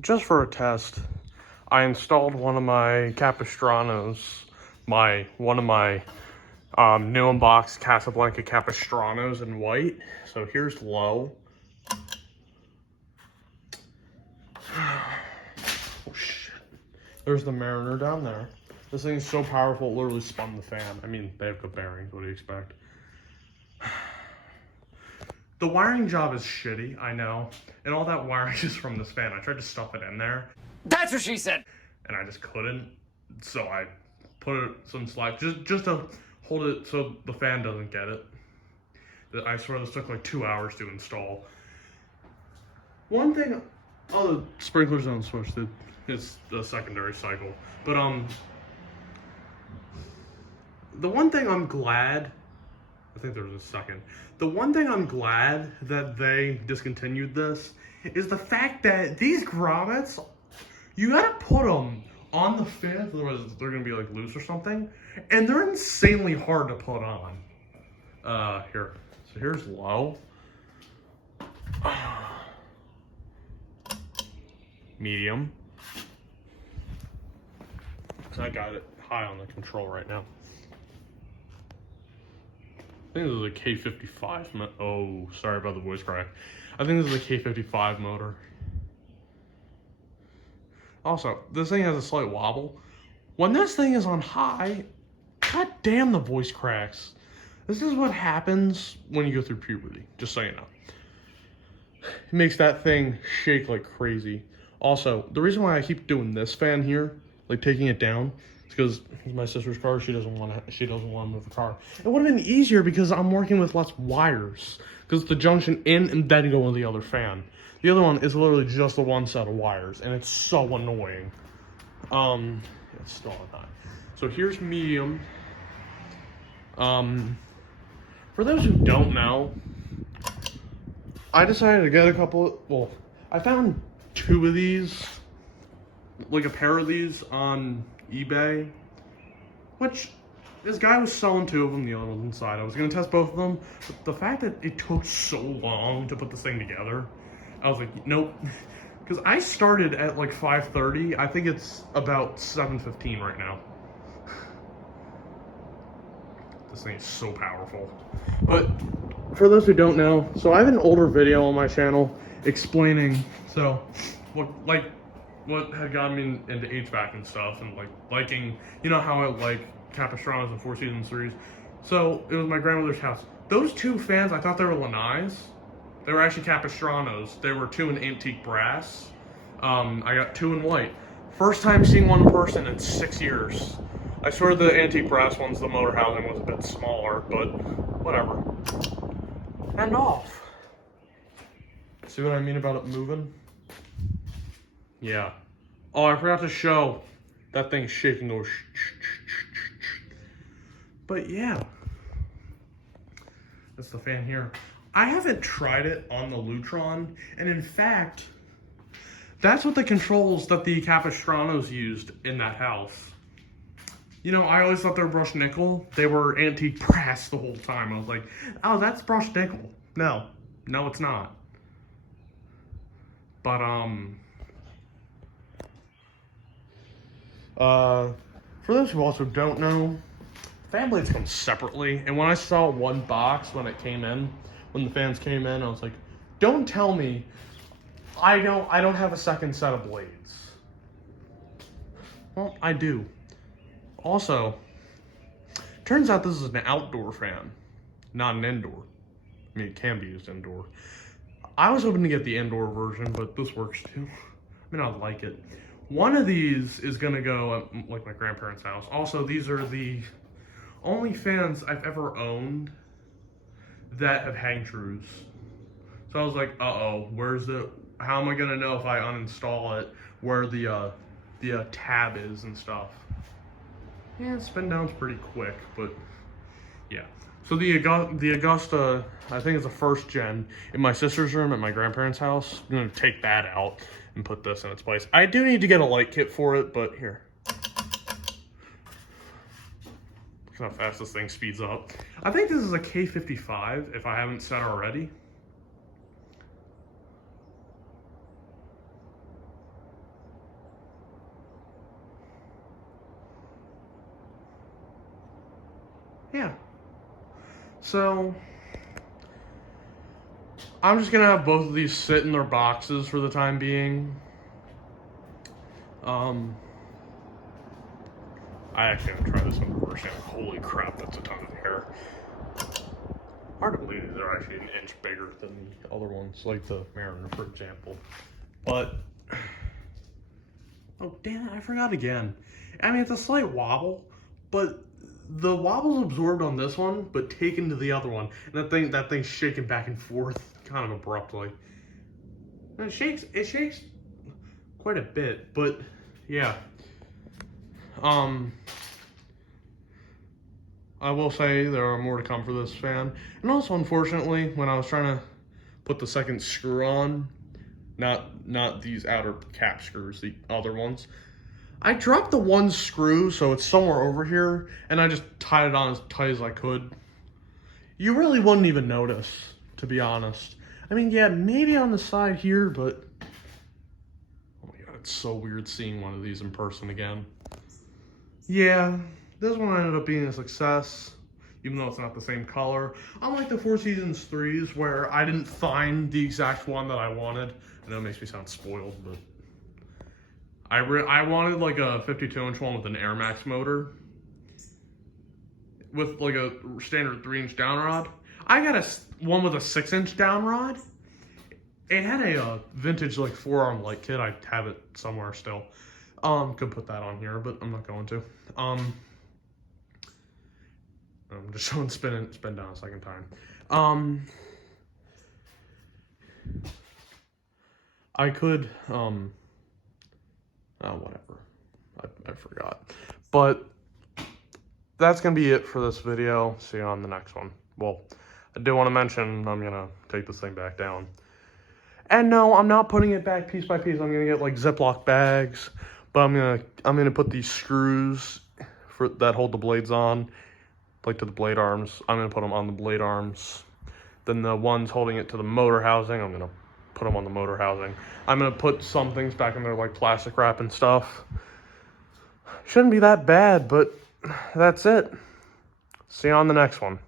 just for a test, I installed one of my Capistranos, one of my new unboxed Casablanca Capistranos in white. So here's low. Oh shit. There's the Mariner down there. This thing is so powerful, it literally spun the fan. I mean, they have good bearings, what do you expect? The wiring job is shitty, I know. And all that wiring is from this fan. I tried to stuff it in there. That's what she said! And I just couldn't. So I put some slack, just to hold it so the fan doesn't get it. I swear this took like 2 hours to install. One thing, oh, the sprinklers don't switch, it's the secondary cycle. But the one thing I'm glad, I think there was a second. The one thing I'm glad that they discontinued this is the fact that these grommets, you gotta put them on the fan, otherwise they're gonna be like loose or something. And they're insanely hard to put on. Here, so here's low. Medium. So I got it high on the control right now. I think this is a K55. Oh, sorry about the voice crack. I think this is a K55 motor. Also, this thing has a slight wobble. When this thing is on high, god damn the voice cracks. This is what happens when you go through puberty, just so you know. It makes that thing shake like crazy. Also, the reason why I keep doing this fan here, like taking it down, is because it's my sister's car. She doesn't want to move the car. It would have been easier because I'm working with less wires. Because the junction in and then go in the other fan. The other one is literally just the one set of wires, and it's so annoying. It's still on high. So here's medium. For those who don't know, I decided to get a couple. Well, I found 2 of these, like a pair of these on eBay, which this guy was selling 2 of them, the other one's inside. I was gonna test both of them, but the fact that it took so long to put this thing together, I was like, nope. Because I started at like 5:30. I think it's about 7:15 right now. This thing is so powerful. But for those who don't know, so I have an older video on my channel explaining what had gotten me into HVAC and stuff, and like liking, you know how I like Capistranos and 4 Seasons series. So it was my grandmother's house. Those 2 fans, I thought they were Lanais. They were actually Capistranos. They were 2 in antique brass. I got 2 in white. First time seeing one in person in 6 years. I swear the antique brass ones, the motor housing was a bit smaller, but whatever. And off. See what I mean about it moving? Yeah. Oh, I forgot to show. That thing's shaking those. But yeah. That's the fan here. I haven't tried it on the Lutron, and in fact, that's what the controls that the Capistranos used in that house. You know, I always thought they were brushed nickel. They were antique brass the whole time. I was like, oh, that's brushed nickel. No, it's not. But, for those who also don't know, fan blades come separately. And when I saw one box when it came in, when the fans came in, I was like, don't tell me I don't have a second set of blades. Well, I do. Also, turns out this is an outdoor fan, not an indoor. I mean, it can be used indoor. I was hoping to get the indoor version, but this works too. I mean, I like it. One of these is gonna go at like my grandparents' house. Also, these are the only fans I've ever owned that have hang trues. So I was like, uh-oh, how am I gonna know if I uninstall it, where the tab is and stuff? Yeah, spin down's pretty quick, but yeah. So the Augusta, I think it's a 1st gen in my sister's room at my grandparents' house. I'm gonna take that out and put this in its place. I do need to get a light kit for it, but here. Look how fast this thing speeds up. I think this is a K55, if I haven't said already. yeah. So I'm just gonna have both of these sit in their boxes for the time being. I actually gonna try this one first. Holy crap, that's a ton of hair. Hard to believe they're actually an inch bigger than the other ones, like the Mariner, for example. But, oh damn it, I forgot again. I mean, it's a slight wobble, but the wobble's absorbed on this one, but taken to the other one. And that thing's shaking back and forth kind of abruptly. And it shakes quite a bit, but yeah. I will say there are more to come for this fan. And also, unfortunately, when I was trying to put the second screw on, not these outer cap screws, the other ones, I dropped the one screw, so it's somewhere over here, and I just tied it on as tight as I could. You really wouldn't even notice, to be honest. I mean, yeah, maybe on the side here, but oh my god, it's so weird seeing one of these in person again. Yeah, this one ended up being a success, even though it's not the same color. Unlike the Four Seasons 3s, where I didn't find the exact one that I wanted. I know it makes me sound spoiled, but I wanted like a 52-inch one with an Air Max motor, with like a standard 3-inch down rod. I got one with a 6-inch down rod. It had a vintage like forearm light kit. I have it somewhere still. Could put that on here, but I'm not going to. I'm just showing spin down a second time. I could, oh, whatever. I forgot. But that's going to be it for this video. See you on the next one. Well, I do want to mention I'm going to take this thing back down. And no, I'm not putting it back piece by piece. I'm going to get like Ziploc bags. But I'm gonna put these screws that hold the blades on, like to the blade arms. I'm gonna put them on the blade arms. Then the ones holding it to the motor housing, I'm gonna put them on the motor housing. I'm gonna put some things back in there like plastic wrap and stuff. Shouldn't be that bad, but that's it. See you on the next one.